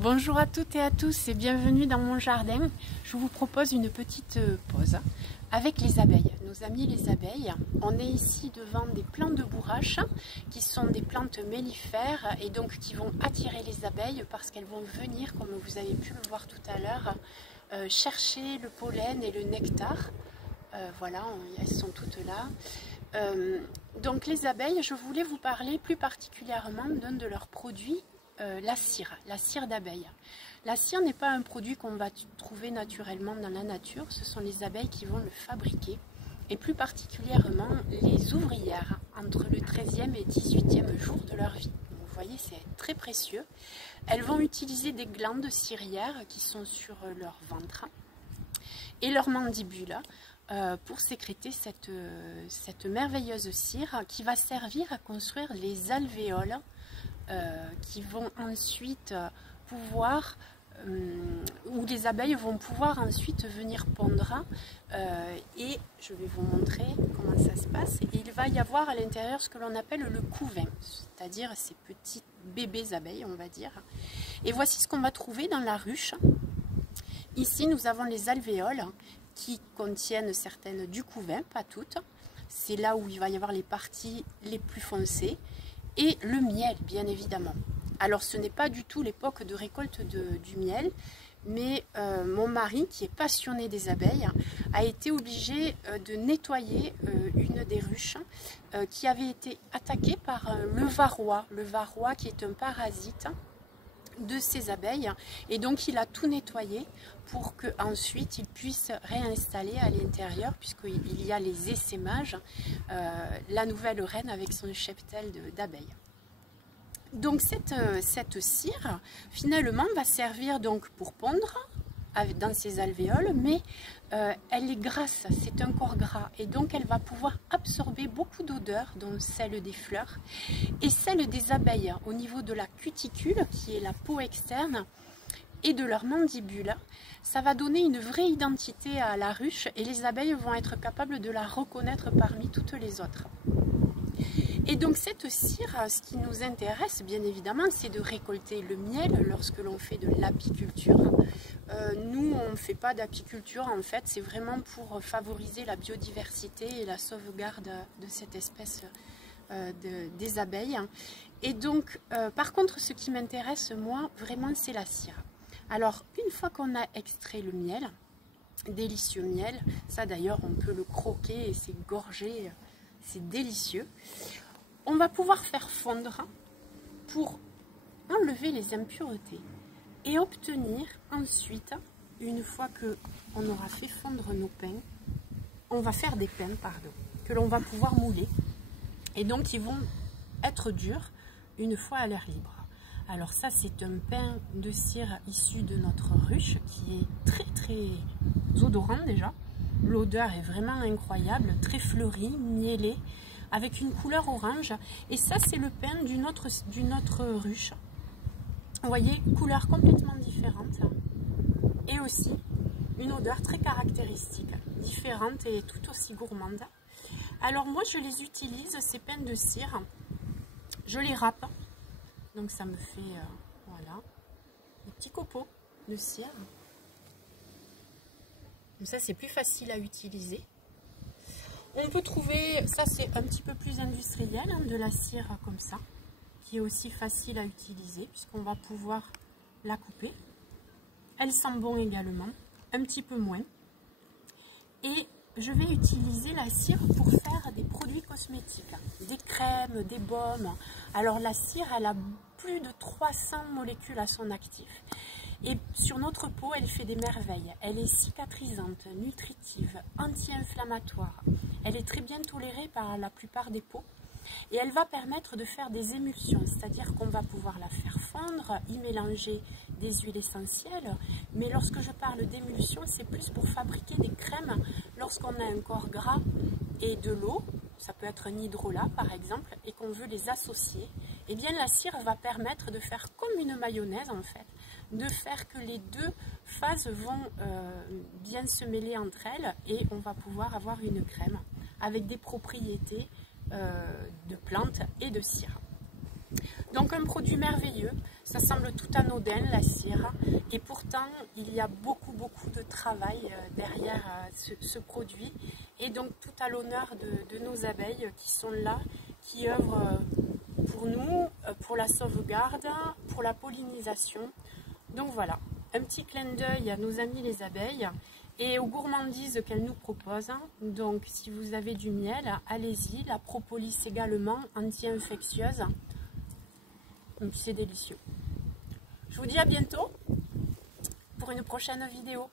Bonjour à toutes et à tous et bienvenue dans mon jardin. Je vous propose une petite pause avec les abeilles, nos amis les abeilles. On est ici devant des plants de bourrache qui sont des plantes mellifères et donc qui vont attirer les abeilles parce qu'elles vont venir, comme vous avez pu le voir tout à l'heure, chercher le pollen et le nectar. Voilà, elles sont toutes là. Donc les abeilles, je voulais vous parler plus particulièrement d'un de leurs produits, la cire d'abeille. La cire n'est pas un produit qu'on va trouver naturellement dans la nature, ce sont les abeilles qui vont le fabriquer, et plus particulièrement les ouvrières, entre le 13e et 18e jour de leur vie. Vous voyez, c'est très précieux. Elles vont utiliser des glandes cirières qui sont sur leur ventre et leur mandibule pour sécréter cette merveilleuse cire qui va servir à construire les alvéoles qui vont ensuite pouvoir, où les abeilles vont pouvoir ensuite venir pondre. Et je vais vous montrer comment ça se passe. Et il va y avoir à l'intérieur ce que l'on appelle le couvain, c'est-à-dire ces petits bébés abeilles, on va dire. Et voici ce qu'on va trouver dans la ruche. Ici, nous avons les alvéoles qui contiennent certaines du couvain, pas toutes. C'est là où il va y avoir les parties les plus foncées. Et le miel, bien évidemment. Alors, ce n'est pas du tout l'époque de récolte du miel, mais mon mari, qui est passionné des abeilles, a été obligé de nettoyer une des ruches qui avait été attaquée par le varroa. Le varroa qui est un parasite de ces abeilles, et donc il a tout nettoyé pour qu'ensuite il puisse réinstaller à l'intérieur, puisqu'il y a les essaimages, la nouvelle reine avec son cheptel d'abeilles. Donc cette cire finalement va servir donc pour pondre dans ces alvéoles, mais elle est grasse, c'est un corps gras, et donc elle va pouvoir absorber beaucoup d'odeurs, dont celle des fleurs et celle des abeilles au niveau de la cuticule, qui est la peau externe, et de leur mandibule. Ça va donner une vraie identité à la ruche et les abeilles vont être capables de la reconnaître parmi toutes les autres. Et donc cette cire, ce qui nous intéresse bien évidemment, c'est de récolter le miel lorsque l'on fait de l'apiculture. Nous, on ne fait pas d'apiculture, en fait, c'est vraiment pour favoriser la biodiversité et la sauvegarde de cette espèce des abeilles. Et donc, par contre, ce qui m'intéresse, moi, vraiment, c'est la cire. Alors, une fois qu'on a extrait le miel, délicieux miel, ça d'ailleurs, on peut le croquer et c'est gorgé, c'est délicieux. On va pouvoir faire fondre pour enlever les impuretés et obtenir ensuite, une fois qu'on aura fait fondre nos pains, on va faire des pains, pardon, que l'on va pouvoir mouler. Et donc, ils vont être durs une fois à l'air libre. Alors ça, c'est un pain de cire issu de notre ruche qui est très très odorant déjà. L'odeur est vraiment incroyable, très fleuri, mielé, avec une couleur orange. Et ça, c'est le pain d'une autre ruche. Vous voyez, couleur complètement différente. Et aussi une odeur très caractéristique, différente et tout aussi gourmande. Alors moi, je les utilise, ces pains de cire. Je les râpe. Donc ça me fait, voilà, des petits copeaux de cire. Comme ça, c'est plus facile à utiliser. On peut trouver, ça c'est un petit peu plus industriel, hein, de la cire comme ça, qui est aussi facile à utiliser, puisqu'on va pouvoir la couper. Elle sent bon également, un petit peu moins. Et je vais utiliser la cire pour faire des produits cosmétiques, des crèmes, des baumes. Alors la cire, elle a plus de 300 molécules à son actif. Et sur notre peau, elle fait des merveilles. Elle est cicatrisante, nutritive, anti-inflammatoire. Elle est très bien tolérée par la plupart des peaux. Et elle va permettre de faire des émulsions, c'est-à-dire qu'on va pouvoir la faire fondre, y mélanger des huiles essentielles. Mais lorsque je parle d'émulsion, c'est plus pour fabriquer des crèmes lorsqu'on a un corps gras et de l'eau, ça peut être un hydrolat par exemple, et qu'on veut les associer. Eh bien la cire va permettre de faire comme une mayonnaise en fait, de faire que les deux phases vont bien se mêler entre elles et on va pouvoir avoir une crème avec des propriétés de plantes et de cire. Donc un produit merveilleux, ça semble tout anodin la cire, et pourtant il y a beaucoup de travail derrière ce produit, et donc tout à l'honneur de nos abeilles qui sont là, qui œuvrent pour nous, pour la sauvegarde, pour la pollinisation. Donc voilà, un petit clin d'œil à nos amis les abeilles et aux gourmandises qu'elles nous proposent. Donc si vous avez du miel, allez-y, la propolis également, anti-infectieuse. C'est délicieux. Je vous dis à bientôt pour une prochaine vidéo.